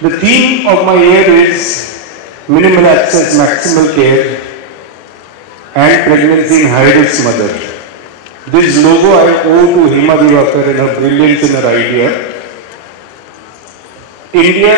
The theme of my year is minimal access, maximal care and pregnancy in high-risk mother. This logo I owe to Hema Divakar and her brilliance in her idea. India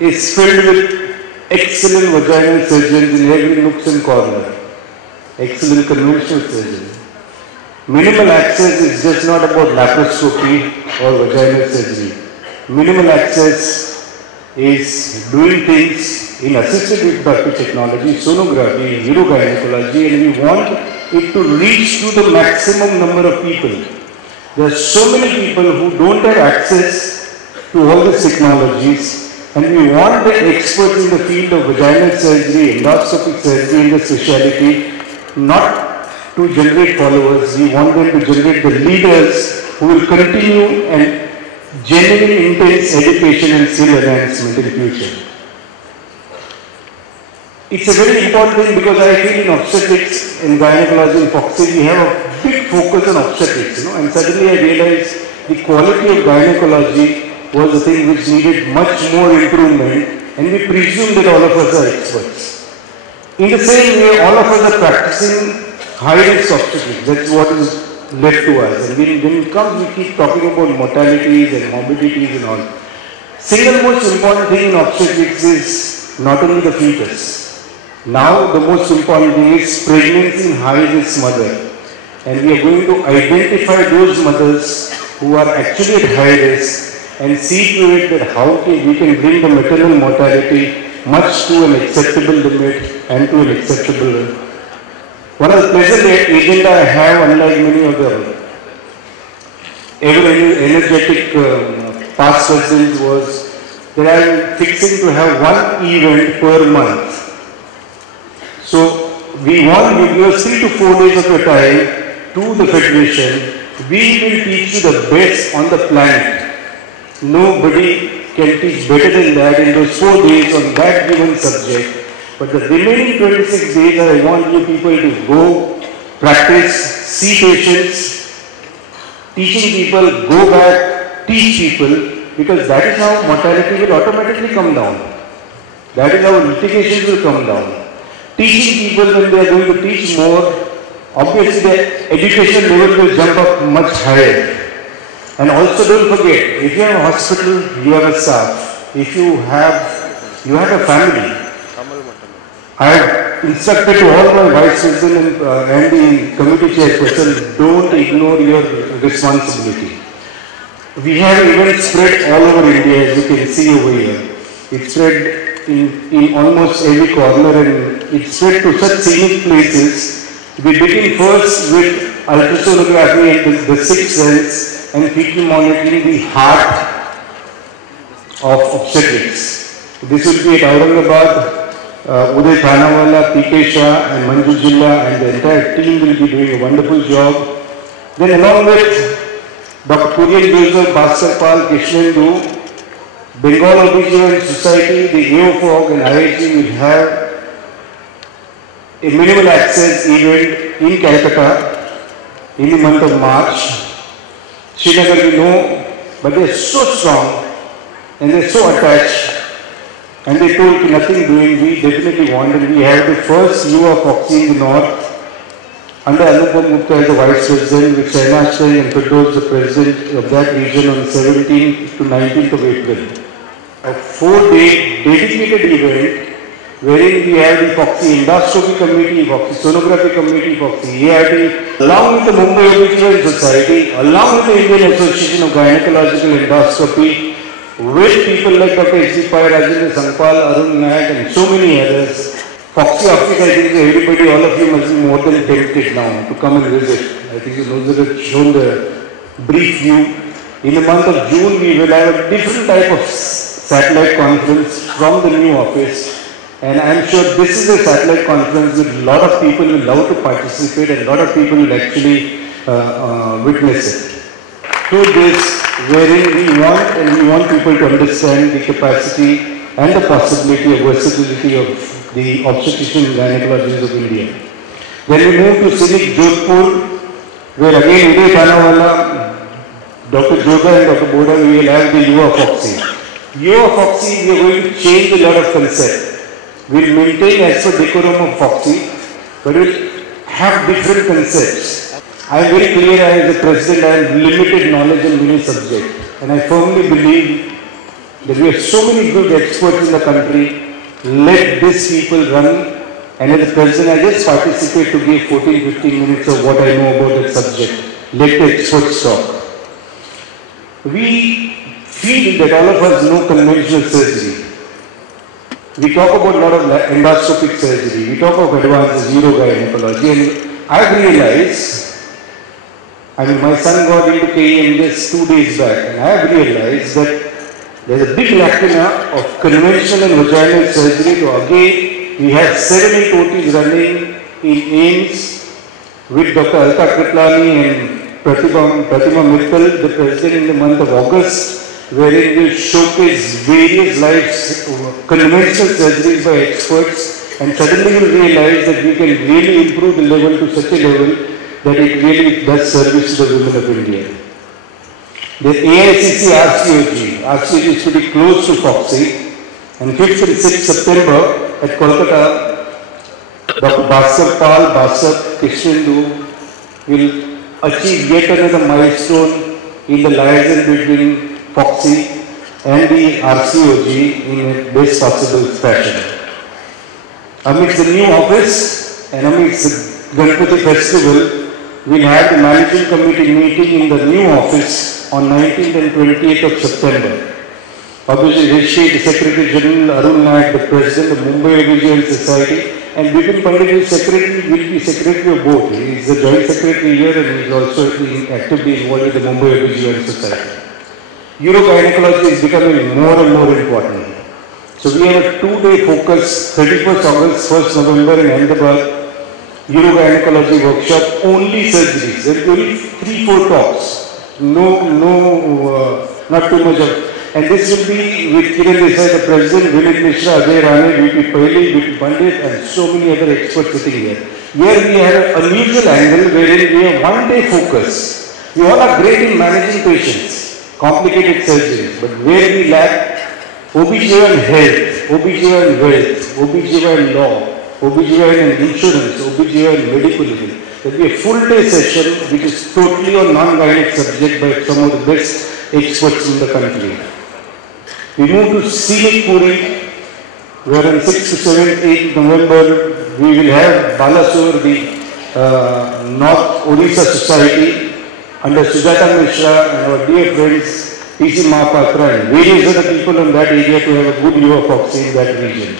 is filled with excellent vaginal surgeons in every nook and corner. Excellent conventional surgeons. Minimal access is just not about laparoscopy or vaginal surgery. Minimal access is doing things in assisted reproductive technology, sonography, urogynecology, and we want it to reach to the maximum number of people. There are so many people who don't have access to all these technologies, and we want the experts in the field of vaginal surgery, endoscopic surgery in the specialty, not to generate followers. We want them to generate the leaders who will continue and genuine intense education and skill enhancement in the future. It's a very important thing because I feel in obstetrics, in gynecology, in Foxy, we have a big focus on obstetrics, and suddenly I realized the quality of gynecology was the thing which needed much more improvement, and we presume that all of us are experts. In the same way, all of us are practicing high-risk obstetrics. That's what is left to us. And when it comes, we keep talking about mortalities and morbidities and all. Single most important thing in obstetrics is not only the fetus. Now the most important thing is pregnancy in high-risk mother. And we are going to identify those mothers who are actually at high risk and see to it that how we can bring the maternal mortality much to an acceptable limit and to an acceptable level. One of the pleasant agenda I have, unlike many of the ever-energetic past presidents, was that I am fixing to have one event per month. So we want to give you 3 to 4 days of your time to the Federation. We will teach you the best on the planet. Nobody can teach better than that in those 4 days on that given subject. But the remaining 26 days, I want you people to go, practice, see patients, teaching people, go back, teach people, because that is how mortality will automatically come down. That is how litigations will come down. Teaching people, when they are going to teach more, obviously the education level will jump up much higher. And also don't forget, if you have a hospital, you have a staff. If you have a family. I have instructed to all my vice president and the committee chairperson, don't ignore your responsibility. We have events spread all over India, as you can see over here. It's spread in almost every corner, and it's spread to such scenic places. We begin first with ultrasonography and the sixth sense and fetal monitoring the heart of obstetrics. This will be at Aurangabad. Uday Thanawala, PK Shah and Manju Jilla and the entire team will be doing a wonderful job. Then along with Dr. Kurian Joseph, Bhaskar Pal, Krishnendu, Bengal Obstetrics Society, the AOFOG and IIT will have a minimal access event in Calcutta in the month of March. Srinagar we know, but they are so strong and they are so attached. And they told nothing doing, we definitely want, and we have the first UA Foxy in the north under Anupam Gupta as the vice president, with Shainaz Singh and Firdaus the president of that region on 17th to 19th of April. A 4-day dedicated event wherein we have the Foxy Endoscopy Committee, Foxy Sonography Committee, Foxy ART, along with the Mumbai Obstetrics Society, along with the Indian Association of Gynecological Endoscopy, with people like Dr. H.D. Pai, Rajendra Sangpal, Arun Nayak and so many others. Foxy Optics, I think everybody, all of you must be more than tempted now to come and visit. I think those that have shown the brief view. In the month of June, we will have a different type of satellite conference from the new office. And I am sure this is a satellite conference that a lot of people will love to participate and a lot of people will actually witness it. Through this, wherein we want people to understand the capacity and the possibility of versatility of the obstetrician gynecologists of India. Then we move to Scenic Jodhpur, where again Uday Thanawala, Dr. Joga and Dr. Boda, we will have the UA Foxy. Year of Foxy, we are going to change a lot of concept. We will maintain as per decorum of Foxy, but we will have different concepts. I am very clear as a president, I have limited knowledge on many subjects, and I firmly believe that we have so many good experts in the country. Let these people run. And as a president, I just participate to give 14-15 minutes of what I know about that subject. Let the experts talk. We feel that all of us know conventional surgery. We talk about a lot of endoscopic surgery. We talk of advanced urogynecology. And I've realized, my son got into KEM just 2 days back, and I have realized that there's a big lacuna of conventional and vaginal surgery. So again, we have 7-8 OTs running in AIMS with Dr. Alka Kriplani and Pratima Mittal, the president, in the month of August, wherein we showcase various live conventional surgeries by experts, and suddenly you realize that we can really improve the level to such a level that it really does service to the women of India. The AICC RCOG is pretty close to Foxy, and 5th and 6th September at Kolkata, Dr. Bhaskar Pal, Bhaskar Krishnendu will achieve yet another milestone in the liaison between Foxy and the RCOG in the best possible fashion. Amidst the new office and amidst the Ganpati festival, we will have the managing committee meeting in the new office on 19th and 28th of September. Obviously, Rishi, the Secretary General, Arun Naik, the President of Mumbai Obstetrics Society, and Bipin Pandit, Secretary, will be Secretary of both. He is the Joint Secretary here and he is also actively involved with the Mumbai Obstetrics Society. Urogynecology is becoming more and more important. So we have a 2-day focus, 31st August, 1st November in Ahmedabad, urogynecology workshop, only surgeries. There will be only 3-4 talks. Not too much of. And this will be with Kiran Desai, the President, Vinit Mishra, Ajay Rane, VP Pahli, VP Pandit, and so many other experts sitting here. Here we have an unusual angle wherein we have 1-day focus. We all are great in managing patients, complicated surgeries, but where we lack OBGYN health, OBGYN wealth, OBGYN law, OBGYN insurance, OBGYN medical legal. There will be a full-day session which is totally on non-gynec subject by some of the best experts in the country. We move to Scenic Puri, where on 6th to 7th, 8th November, we will have Balasore, the North Odisha Society, under Sujata Mishra and our dear friends, PC Mahapatra and various other people in that area to have a good view of Foxy in that region.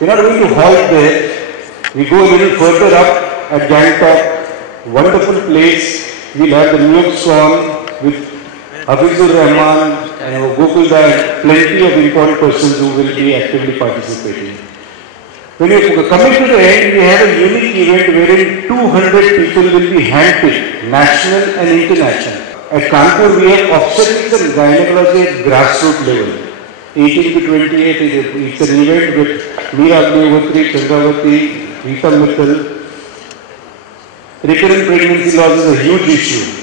We are not going to halt there. We go a little further up at Gangtok, wonderful place. We will have the Muyok with Hafizur Rahman and Gokul, plenty of important persons who will be actively participating. When we are coming to the end, we have a unique event wherein 200 people will be handpicked, national and international. At Kanpur, we have obstetrics and gynecology at grassroots level. 18 to 28, it's an event with Meera Agnihotri, Chandravati, Rita Mittal. Recurrent pregnancy loss is a huge issue.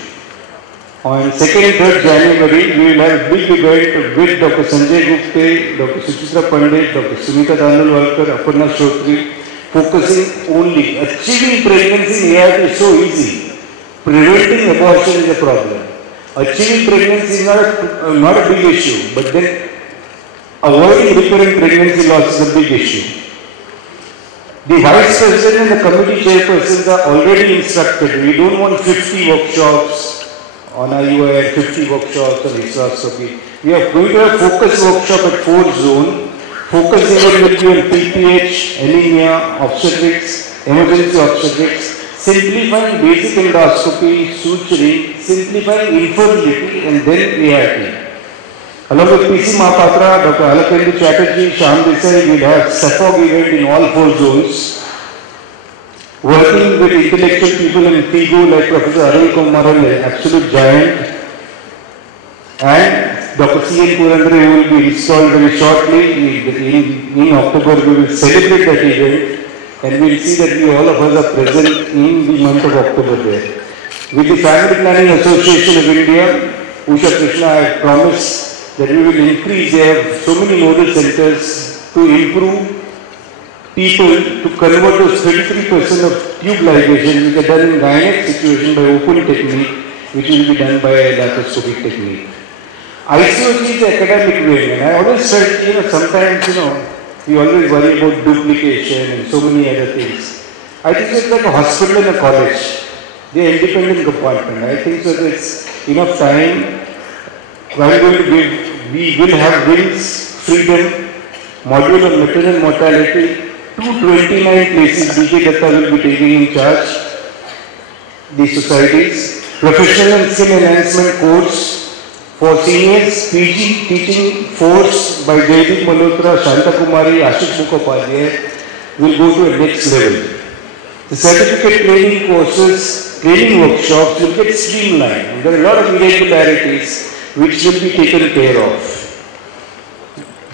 On 2nd and 3rd January, we will have a big event with Dr. Sanjay Gupte, Dr. Suchitra Pandit, Dr. Sunita Dandulwalkar, Aparna Shotri, focusing only. Achieving pregnancy in ART is so easy. Preventing abortion is a problem. Achieving pregnancy is not a big issue, but then avoiding recurrent pregnancy loss is a big issue. The Vice President and the committee chairpersons are already instructed. We don't want 50 workshops on IUI, 50 workshops on hysteroscopy. We are going to have focus workshop at 4th zone. Focus area will be on PPH, anemia, obstetrics, emergency obstetrics, simplifying basic endoscopy, suturing, simplifying infertility, and then ART. Along with PC Mahapatra, Dr. Alakendu Chatterjee, Shyam Desai, we will have SAFOG event in all 4 zones. Working with intellectual people in FIGO like Professor Arun Kumar, an absolute giant, and Dr. C.N. Purandare, who will be installed very shortly. In October, we will celebrate that event, and we will see that we all of us are present in the month of October there. With the Family Planning Association of India, Usha Krishna, I promised that we will increase. They have so many nodal centers to improve people to convert those 33% of tube ligation which are done in gynec situation by open technique, which will be done by a laparoscopic technique. ICOG is the academic wing, and I always felt, sometimes, we always worry about duplication and so many other things. I think it's like a hospital and a college. They are independent compartment. I think so there's enough time. We will have wings, freedom, module on maternal mortality, 229 places BK Datta will be taking in charge, the societies, professional and skill enhancement course for seniors, PG teaching force by Jaideep Malhotra, Shanta Kumari, Ashish Mukhopadhyay will go to a next level. The certificate training courses, training workshops will get streamlined. There are a lot of irregularities which will be taken care of.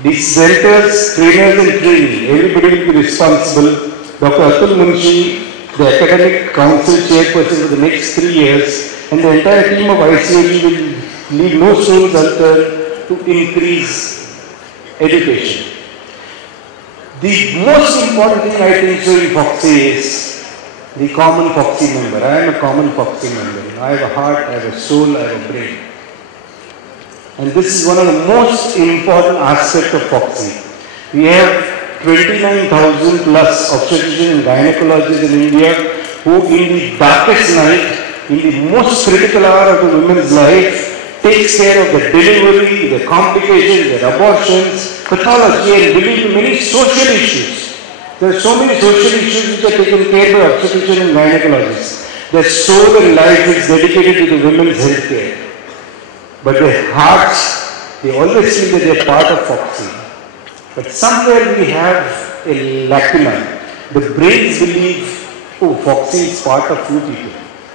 These centers, trainers and training, everybody will be responsible. Dr. Atul Munshi, the academic council chairperson for the next 3 years, and the entire team of ICOG will leave no stones unturned to increase education. The most important thing I think so in FOXI is the common FOXI member. I am a common FOXI member. I have a heart, I have a soul, I have a brain. And this is one of the most important aspects of FOXI. We have 29,000 plus obstetricians and gynecologists in India who in the darkest night, in the most critical hour of the woman's life, takes care of the delivery, the complications, the abortions, pathology, and believe me, many social issues. There are so many social issues which are taken care by obstetricians and gynecologists. Their soul and life is dedicated to the women's health care. But their hearts, they always feel that they are part of FOXI. But somewhere we have a lacuna. The brains believe, oh, FOXI is part of few people.